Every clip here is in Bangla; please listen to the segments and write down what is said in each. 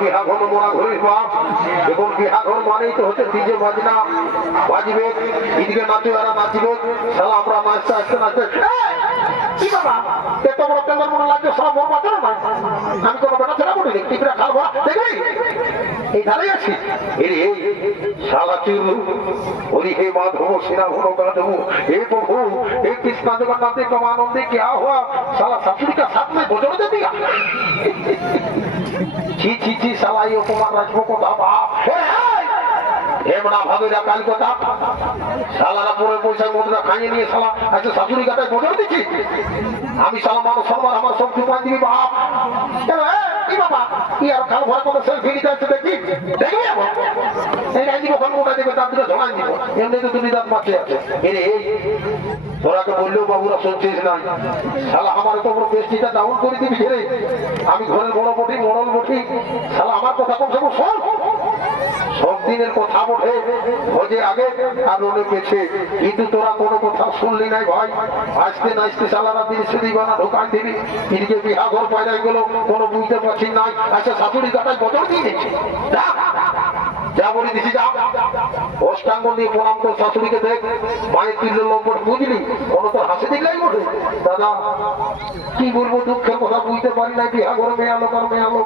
বিহা ঘন মোড়া ঘড়ির বাপ। এবং বিহা ঘর মানেই তো হচ্ছে ডিজে বাজনা বাজবে, এদিকে নাচে ওরা নাচবে, শালা আমরা নাচতে আসতে নাচতে কি বাবা এত বড় তেলের মনে লাগছে সব মোর বাঁচানো না। আমি কোনো বেটা ছেড়া বলি টিপরা খাবো দেখবি এই ধারেই আছি। এই শালা চুরু ওরি হে माधव सिरा भरो गाधव हे प्रभु हे कृष्णा जगन्नाथ कमानंदे क्या हुआ साला ससुर का साथ में भोजन दे दिया। छी छी छी साला ये कुमार राजभोग को बाप हे बड़ा भागेरा काल को था साला ना पूरे पैसा मुद्रा खाइए नहीं साला ऐसे ससुरी का भोजन दीजिए। আমি সালা মানুষ সবার আমার সব চুপাই দিবি বাপ। কি বাবা কি আর খাল ভরা কোনো সেলফি নিতে আসছে দেখি দেখবি এই গাই দিব কোন মোটা দেবে তার দিকে ঝোলাই দিব এমনি তো তুমি দাঁত মারতে আছে। এই তোরাকে বললেও বাবুরা শুনছিস না শালা আমার তো বড় পেস্টিটা ডাউন করে দিবি রে। আমি ঘরের বড় বটি মরল বটি শালা আমার কথা কম সব শোন। সব দিনের কথা বটে ভোজে আগে আর রোনে পেছে কিন্তু তোরা কোনো কথা শুনলি নাই ভাই। আজকে না আজকে শালারা দিন সেদিন বানা ঢোকাই দিবি এদিকে বিহা ঘর পায়রাই গেল কোনো বুঝতে পারছি নাই। আচ্ছা শাশুড়ি কাটাই বদল দিয়ে দিচ্ছে যা বলি দিছি যা অষ্টাঙ্গ দিয়ে প্রণাম তোর শাশুড়িকে দেখ মায়ের তিনজন লোক বুঝলি কোনো তোর হাসি দিলেই বটে। দাদা কি বলবো দুঃখের কথা বুঝতে পারি না বিহা ঘরে মেয়ে আলো আর মেয়ে আলো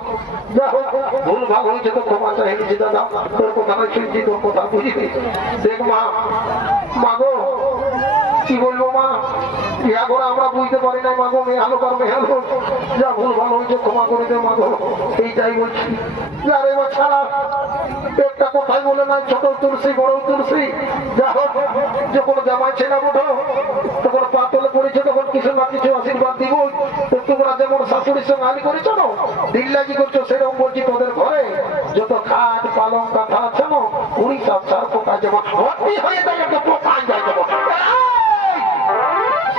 যা হোক ভুল ভাগ হয়েছে তো ক্ষমা চাই নিছি দাদা তোর কথা নয় শুনছি তোর কথা বুঝলি। দেখ মা মাগো কি বলবো মা বিহা ঘরে আমরা বুঝতে পারি না মাগো মেয়ে আলো আর মেয়ে আলো যা ভুল ভালো হয়েছে ক্ষমা করে দে মাগো এইটাই বলছি। যারে বা ছাড়া একটা কথাই বলে না ছোট তুলসী বড় তুলসী যা হোক যখন জামাই ছেলে ওঠো তখন পা তলে পড়েছে তখন কিছু না কিছু আশীর্বাদ দিব। তোমরা যেমন শাশুড়ির সঙ্গে আলি করেছ না দিল্লাজি করছো সেরকম বলছি তোদের ঘরে যত খাট পালং কাঁথা আছে না উড়ি সব সার পোকা যেমন ভর্তি হয়ে যায় একটা পোকা যায় যেমন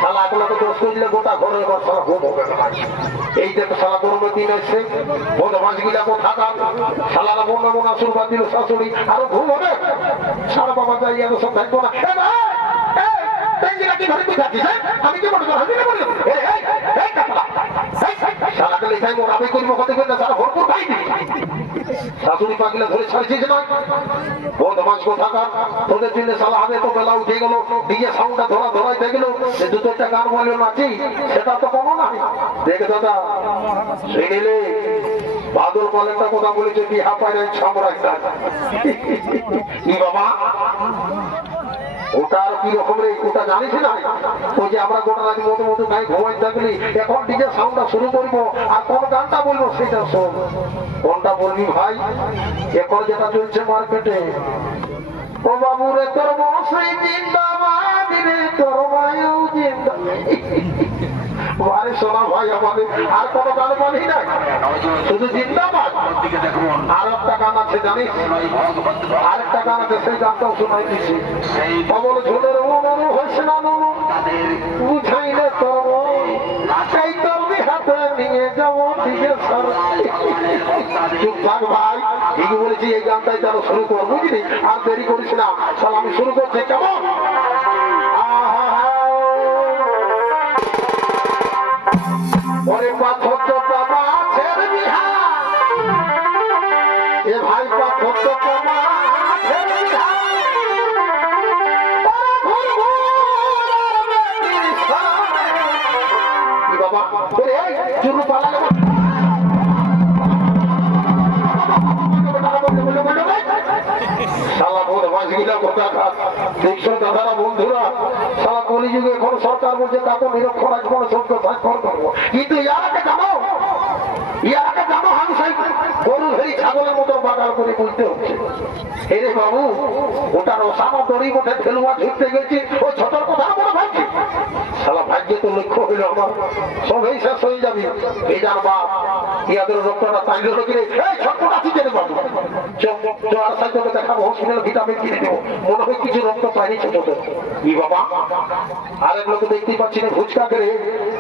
শালা গুলোকে দোষ করলে গোটা ঘরে এবার শালা ঘুম হবে না। এই যে শালা গরমের দিন এসছে বদমাস গিলা থাকা শালারা মনে মনে আশীর্বাদ দিল শাশুড়ি আরো ঘুম হবে সারা বাবা যাই এত সব থাকবো না। আমি কি মনে শালাকে লেখাই মোর আমি করবো কত করে সারা ভরপুর খাইনি শাশুড়ি পাখিলা ধরে ছাড়ছিস না বদমাস থাকা তোদের জন্য শালা আগে তো বেলা উঠে গেল ডিজে সাউন্ডটা ধরা ধরাইতে গেল যে দু চারটা গান বললো নাচি সেটা তো কোনো না। দেখ দাদা শুনিলে বাদল কলেজটা কথা বলেছে বিহা পায় ছামড়াই কি বাবা ওটা কি রকম রে ওটা জানিস না ওই যে আমরা গোটা রাত মতো মতো গায়ে ঘুমাই থাকলি এখন ডিজে সাউন্ডটা শুরু করবো আর কোন গানটা বলবো সেটা শোন। কোনটা বলবি ভাই এখন যেটা চলছে মার্কেটে ও বাবু রে তোর মশাই জিন্দাবাদ রে তোর মায়ও জিন্দাবাদ শোনা ভাই আমাদের আর কোনো গান বলি না শুধু জিন্দাবাদ। আর একটা গান আছে জানিস আরেকটা গান আছে সেই গানটাও শোনাই দিচ্ছি কবল ঝুলের মনু হয়েছে না নুনু বুঝাইলে তোর সেই তলবি হাতে নিয়ে যাবো দিকে চুপ থাক ভাই ঠিকই বলেছি এই গানটাই তারা শুরু কর বুঝলি আর দেরি করিস না চল আমি শুরু করছি কেমন ওরে পাথর তো বাবা ছেড়ে বিহা এ ভাই পাথর তো বাবা ছেড়ে বিহা কি বাবা ওরে চুরু পালালে শালা বদমাস গিলা কথা দেখছো দাদারা বন্ধুরা শালা কলিযুগে এখন সরকার বলছে তাকে নিরক্ষর রাখবো সত্য স্বাক্ষর করবো কিন্তু ইয়ারাকে জানো হামসাই গরু ধরি ছাগলের মতো বাগাল করে বুঝতে হচ্ছে। এরে বাবু ওটা রসানো দড়ি ওঠে ফেলুয়া ঝুঁকতে গেছি ওই ছোটর কথা মনে ভাবছি শালা ভাগ্যে তো লক্ষ্য হইল আমার সবই শেষ হয়ে যাবি এই যার বাপ ইয়াদের রক্তটা চাইল কিনে এই ছোটটা ঠিক আছে বাবু আর সাইকেলে দেখাবো হসপিটাল ভিটামিন কিনে দেবো মনে হয় কিছু রক্ত পাইনি ছোট ই বাবা আরেক লোক দেখতেই পাচ্ছি না ভুচকা করে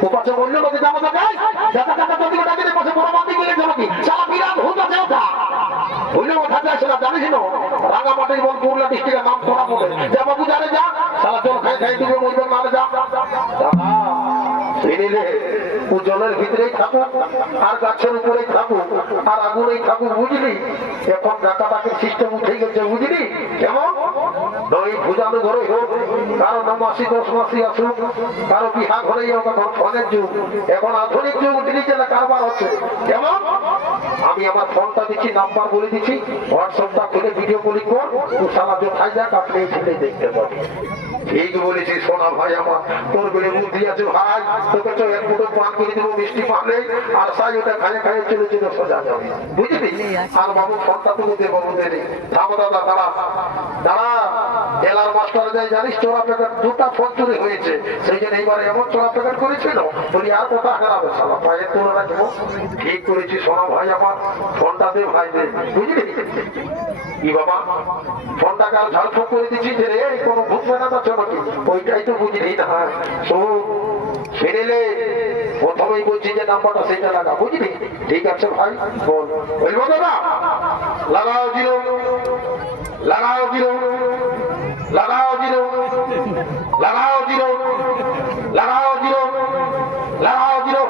ও পাশে বললো লোকে যাবো দেখাই দেখা দেখা যদি ওটা কিনে পাশে বড় মাটি করে যাবো কি সারা বিরাট ভূত আছে ওটা হইলে ওঠা যায় সেটা জানিস না রাঙামাটির বল পুরুলিয়া ডিস্ট্রিক্টের নাম করা পড়ে যা বাবু জানে যা সারা জল খাই খাই দিবে মরবে মারে যা শুনিলে ও জলের ভিতরেই থাকুক আর গাছের উপরেই থাকুক আর আগুনেই থাকুক, বুঝলি? এখন ডাকাটাকে সিস্টেম উঠে গেছে, বুঝলি? কেমন নই ভুজানো ঘরে হোক, কারো 9 মাসি 10 মাসি আসুক, কারো বিহা ঘরেই হোক, এখন ফোনের যুগ, এখন আধুনিক যুগ, ডিজিটাল কারবার হচ্ছে। কেমন আমি আমার ফোনটা দিচ্ছি, নাম্বার বলে দিচ্ছি, হোয়াটসঅ্যাপটা খুলে ভিডিও কলিং কর, তুই সারা যোথায় যাক, আপনি এই ছেলে দেখতে পাবেন। ঠিক বলেছি সোনা ভাই আমার, তোর বেড়ে বুদ্ধি আছে ভাই, তোকে তো এক ফুটো পান করে দেবো মিষ্টি পানে, আর সাই ওটা খায়ে খায়ে চলে চলে সোজা যাবে, বুঝলি? আর বাবু ফোনটা তুলে দে, বাবু দে, থামো দাদা, দাঁড়া দাঁড়া। জেলার মাস্টার যাই জানিস, চোরা প্যাকেট 2টা ফোন চুরি হয়েছে, সেই জন্য এইবার এমন চোরা প্যাকেট করেছিল, বলি আর কোথা হারাবে শালা, পায়ে তুলে রাখবো। ঠিক করেছি সোনা ভাই আমার, ফোনটা দে ভাই দে, বুঝলি? কি বাবা ফোনটাকে আর ঝাড়ফুঁক করে দিচ্ছি যে রে কোনো ভূত মেনা পাচ্ছ নাকি, ওইটাই তো বুঝলি না। ছেড়েলে প্রথমেই বলছি যে নাম্বারটা সেটা লাগা, বুঝলি? ঠিক আছে ভাই বল। বলবো দাদা লাগাও জিরো, লাগাও জিরো, লাগাও জিরো, লাগাও জিরো, লাগাও জিরো, লাগাও জিরো।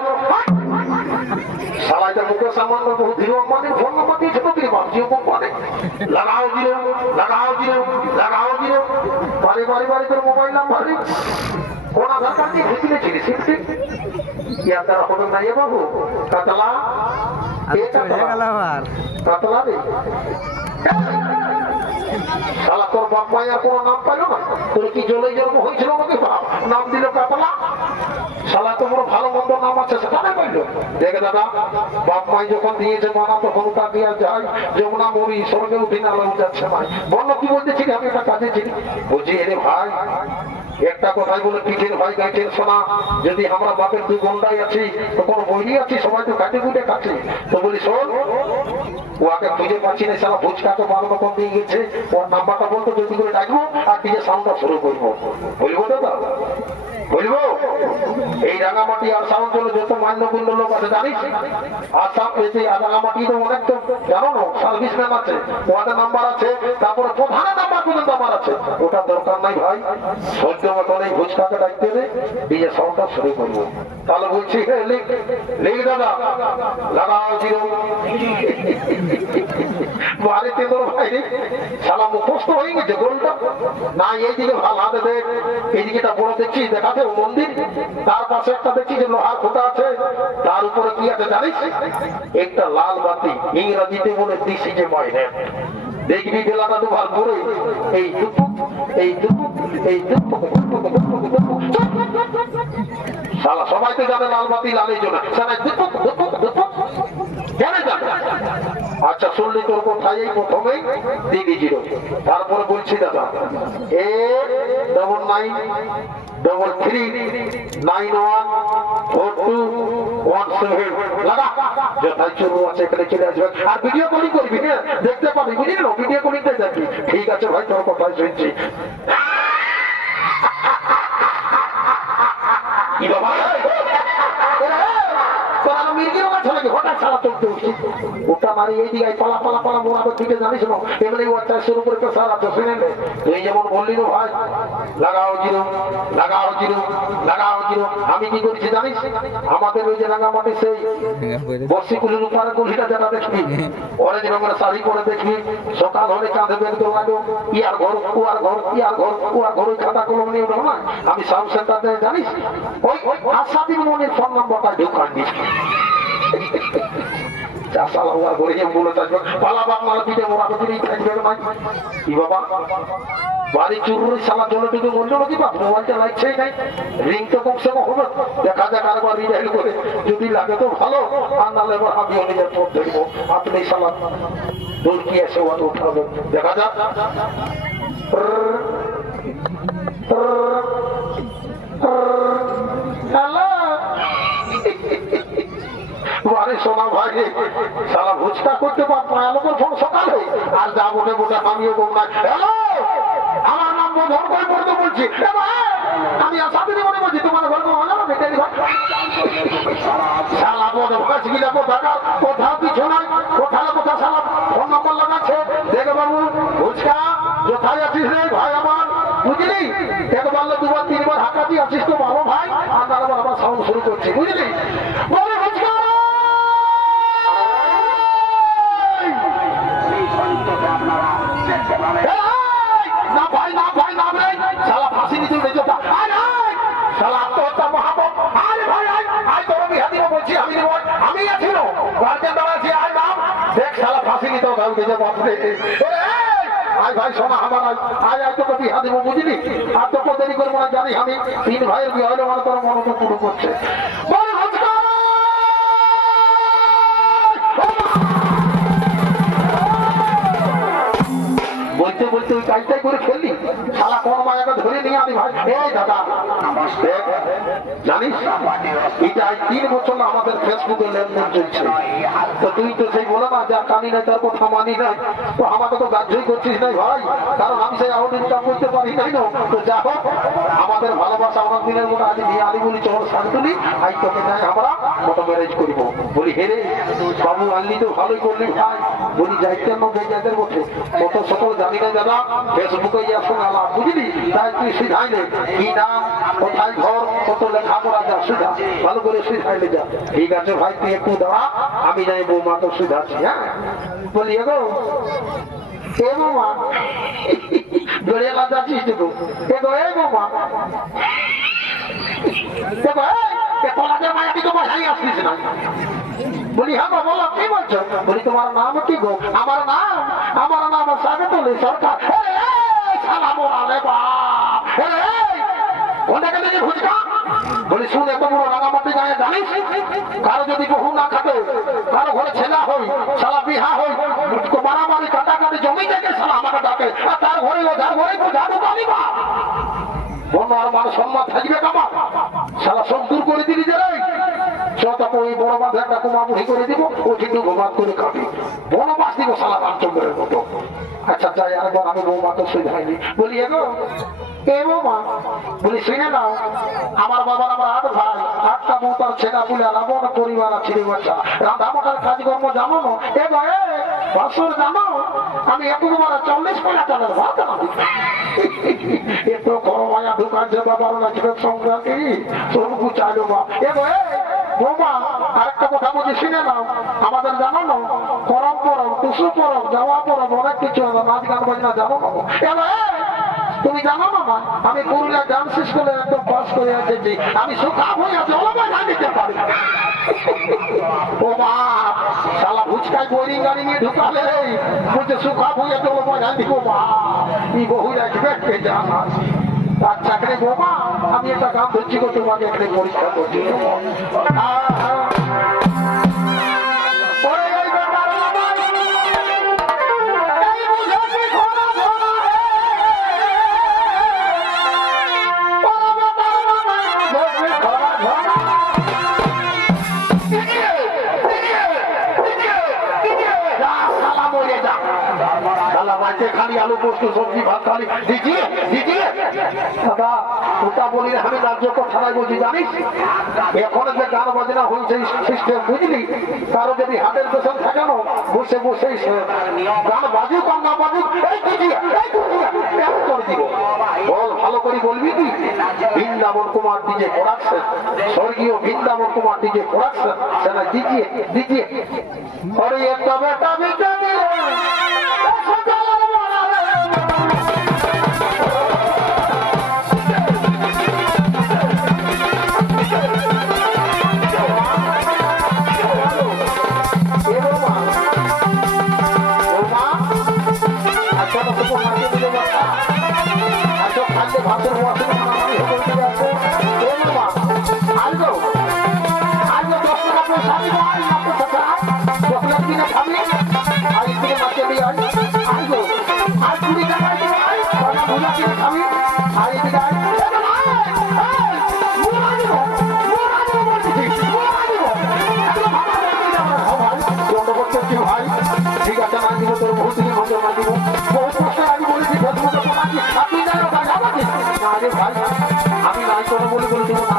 সবাইটা মুখে সামান্য বহুত জিরো মানে ফোন নাম্বার দিয়ে ছোট দিয়ে জিও কোম্পানি। লাগাও জিরো, লাগাও জিরো, লাগাও জিরো, বাড়ি বাড়ি বাড়ি তোর মোবাইল নাম্বার কোন আধার কার্ড দিয়ে ঘুষিলে ছিলি সিমটি ইয়ার দ্বারা হবে না। এ বাবু কাতলা, কাতলা রে শালা, তোর বাপ মাই আর কোনো নাম পাইল না? তোর কি জলে জন্ম হয়েছিল আমাকে নাম দিল কাতলা? শালা তো বড় ভালো মন্দ নাম আছে, সেখানে পাইল। দেখে দাদা, বাপ মাই যখন দিয়েছে মানা তখন ওটা দিয়ে যায়, যমুনা মরি স্বর্গে উঠি না যাচ্ছে ভাই। বললো কি বলতেছিলি? আমি একটা কাজে ছিলি। বলছি এরে ভাই একটা কথাই বলে পিঠের ভাই গাইছেন শোনা, যদি আমরা বাপের 2 গন্ডাই আছি তো কোনো বইই আছি, সবাই তো কাটে কুটে কাছে। তো বলি শোন, ওকে খুঁজে পাচ্ছি না, সারা ভুজকাকে ভালো রকম দিয়ে গেছে, ওর নাম্বারটা বলতো যদি করে ডাকবো আর নিজের সাউন্ডটা শুরু করবো। বলবো দাদা বলবো, এই রাঙামাটি আর সাউন্ড যত মান্যগুণ্য লোক আছে জানিস, আসাম পেয়েছে রাঙামাটি তো অনেক তো জানো না, সার্ভিসম্যান আছে, ওদের নাম্বার আছে, তারপরে প্রধানের নাম্বার পর্যন্ত আমার আছে। ওটা দরকার নাই ভাই, সহ্য মতন এই ভুজকাকে ডাকতে দে, নিজের সাউন্ডটা শুরু করবো। তাহলে বলছি লিখ দাদা, লাগাও জিরো। বাড়িতে তোর ভাই শালা মুখস্থ হয়ে গেছে গোলটা না, এইদিকে ভালো হাতে দেখ, এইদিকে বড় দেখছি দেখাতে মন্দির, তার পাশে একটা দেখছি যে লোহার খোটা আছে, তার উপরে কি আছে জানিস? একটা লাল বাতি, ইংরেজিতে বলে দিস যে মাইনে। দেখবি বেলাটা দুবার করে এই দুপুক, এই দুপুক, এই দুপুক, শালা সবাই তো জানে লাল বাতি লালের জন্য, দুপুক দুপুক দুপুক জানে জানে। আচ্ছা শুনলি তোর কোথায়? এই প্রথমেই দিদি জিরো, তারপরে বলছি দাদা 89933914217 লাগা, যথাই চুরু আছে এখানে চলে আসবে। আর ভিডিও কলিং করবি না, দেখতে পাবি, বুঝলি না? ভিডিও কলিং দেখবি। ঠিক আছে ভাই, তোর কথাই শুনছি। কি বাবা ওটা মারি এই দিকে পালা পালা পালা মোড়াবে দিকে জানিস না, এমনি ওয়াটার শুরু করে প্রেসার আছে শুনে নে। তুই যেমন বললি না ভাই, লাগাও জিরো, লাগাও জিরো, লাগাও জিরো। আমি কি করেছি জানিস? আমাদের ওই যে রাঙামাটি সেই বর্ষিকুলির উপরে গুলিটা যেটা দেখবি, অরেঞ্জ রঙের শাড়ি পরে দেখবি, সকাল হলে কাঁধে বের করে লাগো, ইয়ার ঘর কুয়ার ঘর, ইয়ার ঘর কুয়ার ঘর, ওই খাতা কলম নিয়ে উঠো না। আমি সাউন্ড সেন্টারে জানিস ওই আশাদিন মনের ফোন নাম্বারটা ঢুকান দিস। বাড়ি চুরি সালা জন্য কিন্তু মূল্য নাকি বা মোবাইলটা লাগছেই নাই, রিং তো কমসে কম হবে, দেখা যাক আরেকবার রিজাইন করে, যদি লাগে তো ভালো, আর নাহলে এবার আমি নিজের পথ ধরবো। আপনি সালা দূর কি আছে ওটা উঠাবে, দেখা যাক। হ্যালো বাড়ি সোনা ভাই সারা ভুজকা করতে পারতো না, লোকের ফোন সকালে আর যা বলে বোটা আমিও বল না। হ্যালো আমার নাম বোধন করে পড়তে বলছি, আমি আসাদিনে মনে বলছি তোমার ঘর সালা বোধ গিলা কোথাকার কোথাও কিছু নাই, কোথাও কোথা সালা ফোন নম্বর লাগাচ্ছে। দেখে বাবু ভুজকা কোথায় আছিস রে ভাই আমার, বুঝলি? একবার দুবার তিনবার হাঁকাতি আছিস তো ভালো ভাই, আর তারপর আবার সাউন্ড শুরু করছি, বুঝলি? বলে ফুচকা না ভাই, না ভাই, না ভাই, শালা ফাঁসি নিচে উঠে যেত, শালা আত্মহত্যা মহাপক। আরে ভাই আয় তোর বিহা দিব বলছি, আমি দিব, আমি আছিল গার্জেন দাঁড়াচ্ছি, আয় নাম দেখ শালা ফাঁসি নিতে উঠে যে বাপরে। আয় ভাই শোনা আমার, আয় আয় তোকে বিহা দিব, বুঝলি? আর তোকে দেরি করবো না, জানি আমি তিন ভাইয়ের বিয়ে হলে মানে তোর মনে তো পুরো করছে। বলতে বলতে ওই কাজটাই করে ফেললি, শালা কোন মায়াকে ধরে নিয়ে আনি ভাই। এই দাদা জানিস এটা 3 বছর আমাদের ফেসবুকে লেনদেন চলছে, তো তুই তো সেই বলে না যা কানি নাই তার কথা মানি নাই, তো আমাকে তো গ্রাহ্যই করছিস নাই ভাই, কারণ আমি সেই আউট ইনকাম করতে পারি নাই না। তো যা হোক আমাদের ভালোবাসা অনেক দিনের মতো আজ নিয়ে আলি বলি চল শান্তুলি, আজ তোকে যাই আমরা মোটো ম্যারেজ করিব। বলি হেরে বাবু আনলি তো ভালোই করলি ভাই, বলি যাইতে বেজাদের বটে কত সকল জানি না দাদা, ফেসবুকে শোনালা, বুঝলি? তাই তুই শিখাই নে কি নাম, কোথায় ঘর, কত লেখাপড়া, যা সুধা ভালো করে শিখাইলে যা। ঠিক আছে ভাই তুই একটু দাঁড়া, আমি যাই বৌমা তো সুধাচ্ছি। হ্যাঁ বলি এগো এ বৌমা দড়িয়ালা যাচ্ছিস দেখো, এগো এ বৌমা আসছিস না? বলি হ্যাঁ গো বলো কি বলছো? বলি তোমার নাম কি গো? আমার নাম সাগতলি সরকার। বলি শুন এত বড় রাঙামাটি গায়ে জানিস, কারো যদি বহু না খাবে, কারো ঘরে ছেলা হই, শালা বিহা হই, মারামারি কাটাকাটি জমি থেকে শালা আমাকে ডাকে, আর তার ঘরে ও যার ঘরে ঝাড়ু পালিবা বন্য আর মান সম্মান থাকবে কামার, শালা সব দূর করে দিলি যে রে তাকে ওই বড় বাঁধে একটা কুমা মুড়ি করে দিব, ও কিন্তু ঘুমাত করে খাবি, বড় মাছ দিব শালা রামচন্দ্রের মতো। আচ্ছা যাই আরেকবার আমি বৌমা তো সুঝাইনি। বলি এগো এ বৌমা, বলি শুনে নাও আমার বাবার আমার 8 ভাই, 8টা বউ তার ছেলে বলে আর আমার পরিবার আছে রে বাচ্চা, রান্না বাটার কাজকর্ম জানো না? এগো এ বাসুর জানো আমি একবার 40 চালের ভাত আনি, এত বড় মায়া দোকান যে বাবার লাগবে সংক্রান্তি সবকু চাইলো বা। এগো এ বৌমা আরেকটা কথা বলছি শুনে নাও, আমাদের জানো না করম পরব, টুসু পরব, যাওয়া পরব, অনেক কিছু নাচ গান বাজনা জানো না? এবার তুমি জানো না আমি পুরুলিয়া ডান্স স্কুলে একদম পাস করে এসেছি, আমি সুখা হয়ে জলবায় গান দিতে পারি। ও বাপ শালা ফুচকায় বোরিং গাড়ি নিয়ে ঢুকালে বলছে সুখা হয়ে জলবায় গান দিব, বা এই বহু রাখবে কে জানা। আচ্ছা এখানে বোমা আমি একটা কাম ধরছি গো, তোমাকে এখানে পরিষ্কার করছি। খালি আলু পোস্ত সবজি ভাত খালি দিজিয়ে দিজিয়ে দাদা ওটা বলি আমি রাজ্য থানায় বলছি জানিস, এখন যে গান বাজনা হয়েছে সিস্টেম বুঝলি, কারো যদি হাটের পেছন থাকে না বসে বসে গান বাজুক আর না বাজুক করে দিব। বল ভালো করে বলবি তুই বৃন্দাবন কুমার ডিজে প্রোডাকশন, স্বর্গীয় বৃন্দাবন কুমার ডিজে প্রোডাকশন, সেটা দিজিয়ে দিজিয়ে আরে একটা বেটা বেটা ঠিক আছে না দিব তোর বহুত দিন মতো না দিব, বহুত কষ্ট আমি বলেছি ফেসবুকে তোমাকে আপনি জানো ভাই আমাকে না রে ভাই আমি নাই কোনো বলে বলে দেবো না,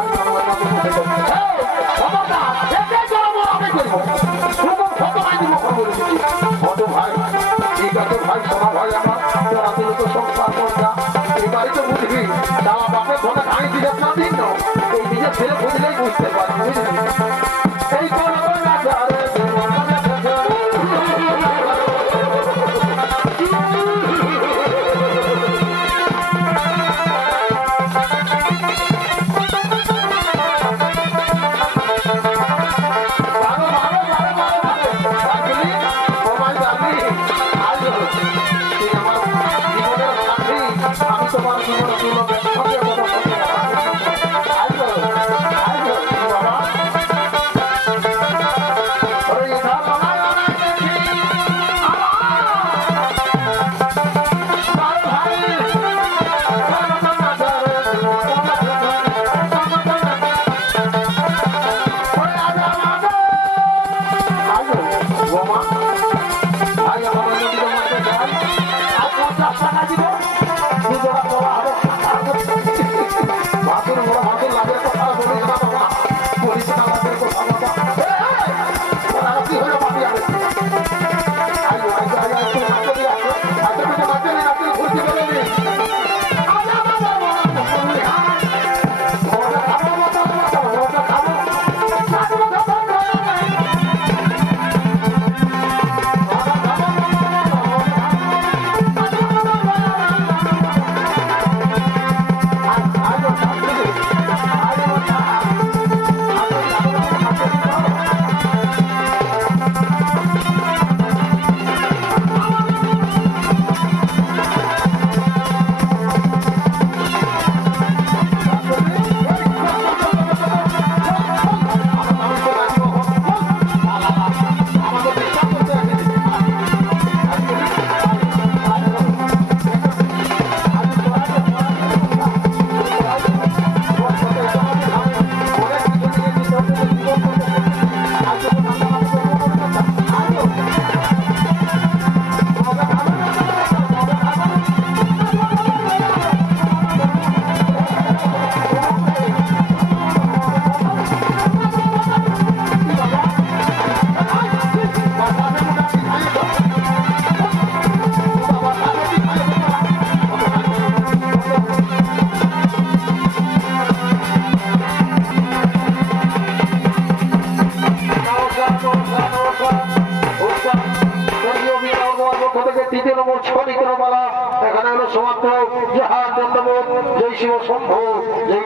ভাই ঠিক আছে ভাই সোনা ভাই আমার তোরা দিলে তো সংসার এবারে তো বুঝবি তারা বাপের ধনে খাই দিলে না দিন না এই নিজের ছেলে বুঝলেই বুঝতে পারি বুঝলি এই কোনো এখানে হলো সমাপ্ত। জয় দণ্ডবোধ, জয় শিব শম্ভু, জয়